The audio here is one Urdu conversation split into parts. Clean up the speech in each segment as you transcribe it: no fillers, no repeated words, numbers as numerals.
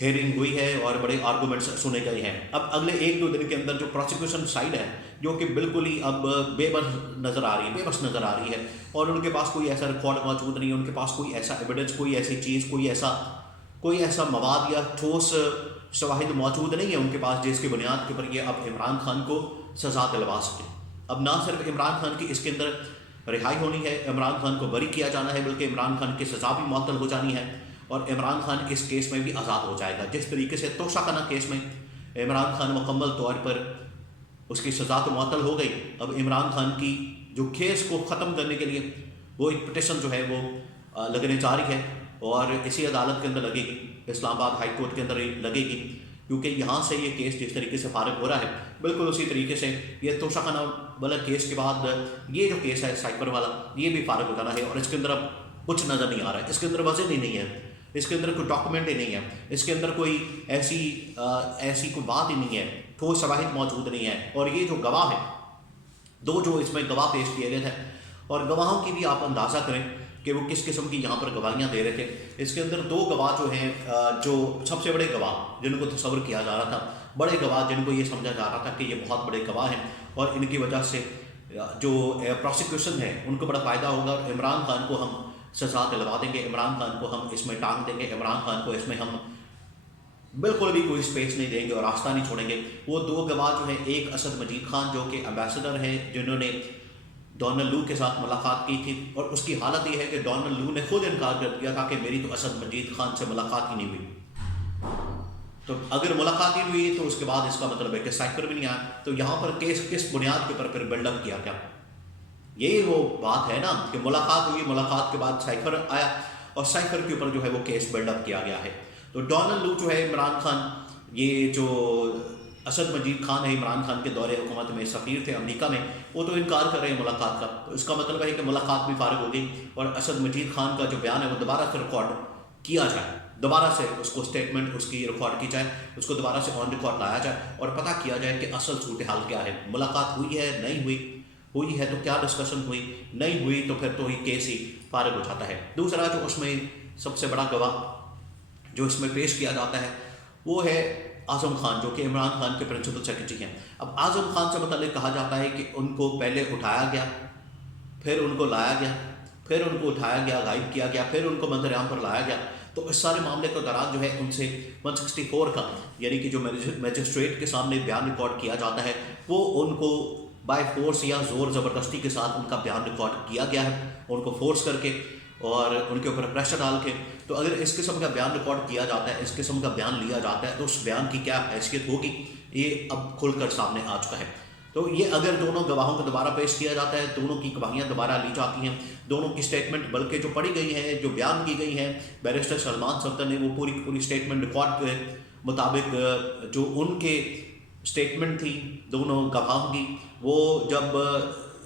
ہیئرنگ ہوئی ہے اور بڑے آرگومنٹس سنے گئے ہیں. اب اگلے 1-2 دن کے اندر جو پروسیکیوشن سائڈ ہے جو کہ بالکل ہی اب بے بس نظر آ رہی ہے اور ان کے پاس کوئی ایسا ریکارڈ موجود نہیں ہے، ان کے پاس کوئی ایسا ایویڈنس، کوئی ایسی چیز، کوئی ایسا مواد یا ٹھوس شواہد موجود نہیں ہے ان کے پاس جس کی بنیاد کے اوپر یہ اب عمران خان کو سزا دلوا سکے. اب نہ صرف عمران خان کی اس کے اندر رہائی ہونی ہے، عمران خان کو بری کیا جانا ہے، بلکہ عمران خان کی سزا بھی معطل ہو جانی ہے اور عمران خان اس کیس میں بھی آزاد ہو جائے گا. جس طریقے سے توشہ خانہ کیس میں عمران خان مکمل طور پر اس کی سزا تو معطل ہو گئی، اب عمران خان کی جو کیس کو ختم کرنے کے لیے وہ ایک پٹیشن جو ہے وہ لگنے جا رہی ہے اور اسی عدالت کے اندر لگے گی، اسلام آباد ہائی کورٹ کے اندر لگے گی، کیونکہ یہاں سے یہ کیس جس طریقے سے فارغ ہو رہا ہے بالکل اسی طریقے سے یہ توشہ خانہ والا کیس کے بعد یہ جو کیس ہے سائپر والا یہ بھی فارغ ہو جانا ہے. اور اس کے اندر اب کچھ نظر نہیں آ رہا ہے، اس کے اندر وزن ہی نہیں ہے، اس کے اندر کوئی ڈاکومنٹ ہی نہیں ہے، اس کے اندر کوئی ایسی کوئی بات ہی نہیں ہے، ٹھوس شواہد موجود نہیں ہے. اور یہ جو گواہ ہیں جو اس میں گواہ پیش کیے گئے تھے اور گواہوں کی بھی آپ اندازہ کریں کہ وہ کس قسم کی یہاں پر گواہیاں دے رہے تھے. اس کے اندر 2 گواہ جو ہیں جو سب سے بڑے گواہ جن کو تصور کیا جا رہا تھا، بڑے گواہ جن کو یہ سمجھا جا رہا تھا کہ یہ بہت بڑے گواہ ہیں اور ان کی وجہ سے جو پروسیکیوشن ہے ان کو بڑا فائدہ ہوگا اور عمران خان کو ہم سزا دلوا دیں گے، عمران خان کو ہم اس میں ٹانگ دیں گے، عمران خان کو اس میں ہم بالکل بھی کوئی اسپیس نہیں دیں گے اور راستہ نہیں چھوڑیں گے. وہ 2 گواہ جو ہیں، ایک اسد مجید خان جو کہ ایمبیسڈر ہیں جنہوں نے ڈونلڈ لو کے ساتھ ملاقات کی تھی، اور اس کی حالت یہ ہے کہ ڈونلڈ لو نے خود انکار کر دیا تھا کہ میری تو اسد مجید خان سے ملاقات ہی نہیں ہوئی. تو اگر ملاقات ہی ہوئی تو اس کے بعد اس کا مطلب ہے کہ سائپر بھی نہیں آیا. تو یہاں پر کیس کس بنیاد کے اوپر پھر بلڈ اپ کیا گیا؟ یہی وہ بات ہے نا کہ ملاقات ہوئی، ملاقات کے بعد سائپر آیا اور سائپر کے اوپر جو ہے وہ کیس بلڈ اپ کیا گیا ہے. تو ڈونلڈ لو جو ہے عمران خان، یہ جو اسد مجید خان ہے عمران خان کے دور حکومت میں سفیر تھے امریکہ میں، وہ تو انکار کر رہے ہیں ملاقات کا. تو اس کا مطلب ہے کہ ملاقات بھی فارغ ہو گئی اور اسد مجید خان کا جو بیان ہے وہ دوبارہ سے ریکارڈ کیا جائے، دوبارہ سے اس کو اسٹیٹمنٹ اس کی ریکارڈ کی جائے، اس کو دوبارہ سے آن ریکارڈ لایا جائے اور پتہ کیا جائے کہ اصل صورتحال کیا ہے. ملاقات ہوئی ہے، نہیں ہوئی ہے تو کیا ڈسکشن ہوئی، نہیں ہوئی تو پھر تو ہی کیس ہی فارغ ہو جاتا ہے. دوسرا جو اس میں سب سے بڑا گواہ جو اس میں پیش کیا جاتا ہے وہ ہے اعظم خان، جو کہ عمران خان کے پرنسپل سیکرٹری ہیں. اب اعظم خان سے متعلق کہا جاتا ہے کہ ان کو پہلے اٹھایا گیا، پھر ان کو لایا گیا، پھر ان کو اٹھایا گیا، غائب کیا گیا، پھر ان کو منظر عام پر لایا گیا. تو اس سارے معاملے کے دوران جو ہے ان سے 164 کا یعنی کہ جو میجسٹریٹ کے سامنے بیان ریکارڈ کیا جاتا ہے وہ ان کو بائی فورس یا زور زبردستی کے ساتھ ان کا بیان ریکارڈ کیا گیا ہے، ان کو فورس کر کے اور ان کے اوپر پریشر ڈال کے. تو اگر اس قسم کا بیان ریکارڈ کیا جاتا ہے، اس قسم کا بیان لیا جاتا ہے تو اس بیان کی کیا حیثیت ہوگی یہ اب کھل کر سامنے آ چکا ہے. تو یہ اگر دونوں گواہوں کو دوبارہ پیش کیا جاتا ہے، دونوں کی گواہیاں دوبارہ لی جاتی ہیں، دونوں کی اسٹیٹمنٹ بلکہ جو پڑھی گئی ہیں، جو بیان کی گئی ہیں بیرسٹر سلمان صفدر نے، وہ پوری اسٹیٹمنٹ ریکارڈ کے مطابق جو ان کے اسٹیٹمنٹ تھی دونوں گواہوں کی، وہ جب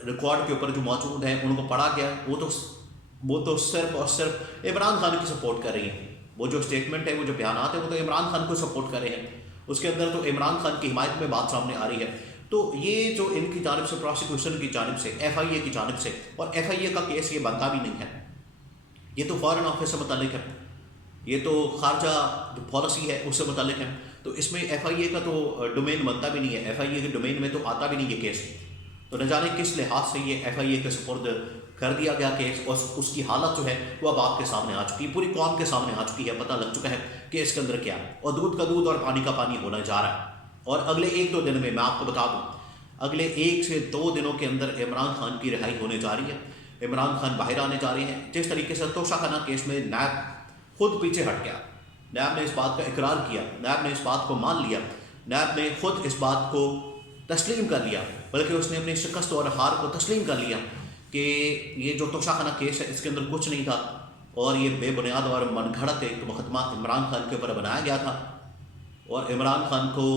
ریکارڈ کے اوپر جو موجود ہیں ان کو پڑھا گیا، وہ تو صرف اور صرف عمران خان کی سپورٹ کر رہی ہیں. وہ جو اسٹیٹمنٹ ہے، وہ جو بیانات ہیں، وہ تو عمران خان کو سپورٹ کر رہے ہیں. اس کے اندر تو عمران خان کی حمایت میں بات سامنے آ رہی ہے. تو یہ جو ان کی جانب سے پروسیکیوشن کی جانب سے، ایف آئی اے کی جانب سے، اور ایف آئی اے کا کیس یہ بنتا بھی نہیں ہے، یہ تو فارن آفس سے متعلق ہے، یہ تو خارجہ جو پالیسی ہے اس سے متعلق ہے. تو اس میں ایف آئی اے کا تو ڈومین بنتا بھی نہیں ہے، ایف آئی اے کے ڈومین میں تو آتا بھی نہیں یہ کیس. تو نہ جانے کس لحاظ سے یہ ایف آئی اے کے سپرد کر دیا گیا کیس، اور اس کی حالت جو ہے وہ اب آپ کے سامنے آ چکی ہے، پوری قوم کے سامنے آ چکی ہے، پتہ لگ چکا ہے کہ اس کے اندر کیا ہے، اور دودھ کا دودھ اور پانی کا پانی ہونا جا رہا ہے. اور اگلے 1-2 دن میں آپ کو بتا دوں، اگلے 1 سے 2 دنوں کے اندر عمران خان کی رہائی ہونے جا رہی ہے، عمران خان باہر آنے جا رہے ہیں. جس طریقے سے توشہ خانہ کیس میں نیب خود پیچھے ہٹ گیا، نیب نے اس بات کا اقرار کیا، نیب نے اس بات کو مان لیا، نیب نے خود اس بات کو تسلیم کر لیا، بلکہ اس نے اپنی شکست اور ہار کو تسلیم کر لیا کہ یہ جو توشہ خانہ کیس ہے اس کے اندر کچھ نہیں تھا اور یہ بے بنیاد اور من گھڑت ایک مقدمہ عمران خان کے اوپر بنایا گیا تھا. اور عمران خان کو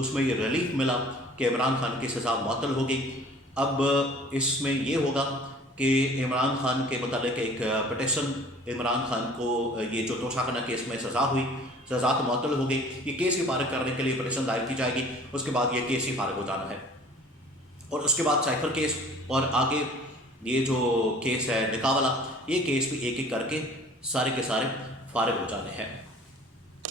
اس میں یہ ریلیف ملا کہ عمران خان کی سزا معطل ہو گئی. اب اس میں یہ ہوگا کہ عمران خان کے متعلق ایک پٹیشن، عمران خان کو یہ جو توشہ خانہ کیس میں سزا ہوئی، سزا تو معطل ہو گئی، یہ کیس ہی فارغ کرنے کے لیے پٹیشن دائر کی جائے گی. اس کے بعد یہ کیس ہی فارغ ہو جانا ہے اور اس کے بعد سائفر کیس اور آگے یہ جو کیس ہے نکاح والا، یہ کیس بھی ایک ایک کر کے سارے کے سارے فارغ ہو جانے ہیں.